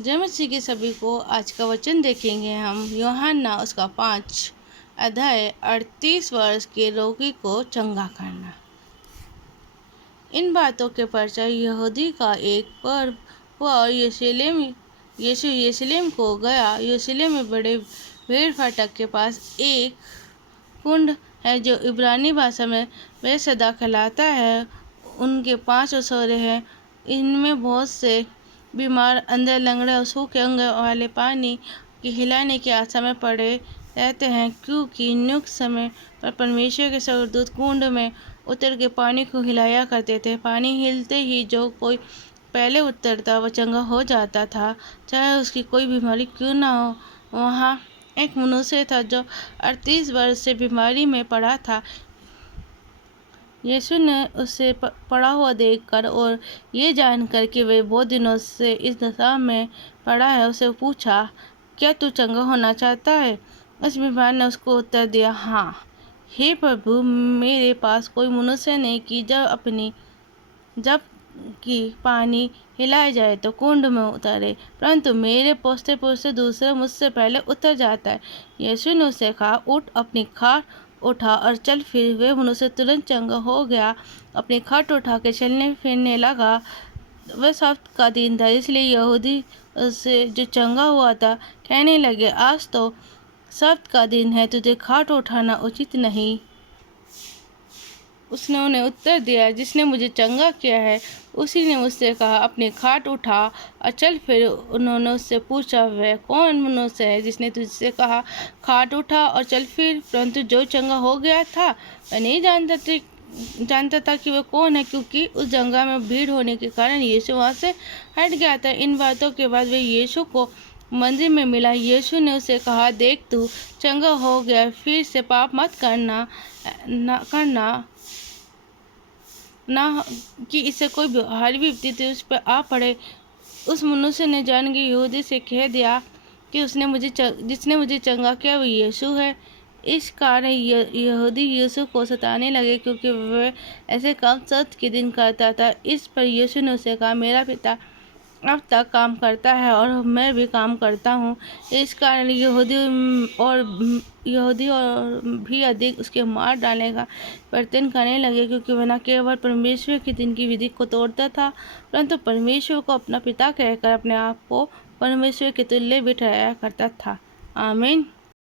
जय मसीह के सभी को। आज का वचन देखेंगे हम यूहन्ना उसका 5 अध्याय 38 वर्ष के रोगी को चंगा करना। इन बातों के पश्चात यहूदी का एक पर्व हुआ और यीशु यरूशलेम को गया। यरूशलेम में बड़े भीड़ फाटक के पास एक कुंड है जो इब्रानी भाषा में बेसदा कहलाता है। उनके 5 असोरे हैं। इनमें बहुत से बीमार, अंधे, लंगड़े और सूखे अंग वाले पानी की हिलाने की आशा में पड़े रहते हैं, क्योंकि नियुक्त समय पर परमेश्वर के स्वर्गदूत कुंड में उतर के पानी को हिलाया करते थे। पानी हिलते ही जो कोई पहले उतरता वह चंगा हो जाता था, चाहे उसकी कोई बीमारी क्यों ना हो। वहाँ एक मनुष्य था जो 38 वर्ष से बीमारी में पड़ा था। यीशु ने उसे पड़ा हुआ देखकर और ये जानकर कि वह बहुत दिनों से इस दशा में पड़ा है, उसे पूछा, क्या तू चंगा होना चाहता है? उस बीमार ने उसको उत्तर दिया, हाँ हे प्रभु, मेरे पास कोई मनुष्य नहीं कि जब कि पानी हिलाया जाए तो कुंड में उतरे, परंतु मेरे पोसते पोसते दूसरा मुझसे पहले उतर जाता है। यीशु ने उसे कहा, उठ, अपनी खाट उठा और चल फिर। वे मनुष्य तुरंत चंगा हो गया, अपनी खाट उठा के चलने फिरने लगा। वह सब्त का दिन था, इसलिए यहूदी उससे जो चंगा हुआ था कहने लगे, आज तो सब्त का दिन है, तुझे खाट उठाना उचित नहीं। उसने उन्हें उत्तर दिया, जिसने मुझे चंगा किया है उसी ने मुझसे कहा, अपनी खाट उठा और चल फिर। उन्होंने उससे पूछा, वह कौन मनुष्य है जिसने तुझसे कहा, खाट उठा और चल फिर? परंतु जो चंगा हो गया था वह नहीं जानता था कि वह कौन है, क्योंकि उस जगह में भीड़ होने के कारण यीशु वहाँ से हट गया था। इन बातों के बाद वह यीशु को मंदिर में मिला। यीशु ने उसे कहा, देख, तू चंगा हो गया, फिर से पाप मत करना ना कि इससे कोई भारी विपत्ति उस पर आ पड़े। उस मनुष्य ने जान के यहूदी से कह दिया कि जिसने मुझे चंगा किया वो यीशु है। इस कारण यहूदी यीशु को सताने लगे, क्योंकि वह ऐसे काम सब्त के दिन करता था। इस पर यीशु ने उसे कहा, मेरा पिता अब तक काम करता है और मैं भी काम करता हूँ। इस कारण यहूदी और भी अधिक उसके मार डालने का प्रयत्न करने लगे, क्योंकि वह न केवल परमेश्वर के दिन की विधि को तोड़ता था, परंतु परमेश्वर को अपना पिता कहकर अपने आप को परमेश्वर के तुल्य भी ठहराया करता था। आमीन।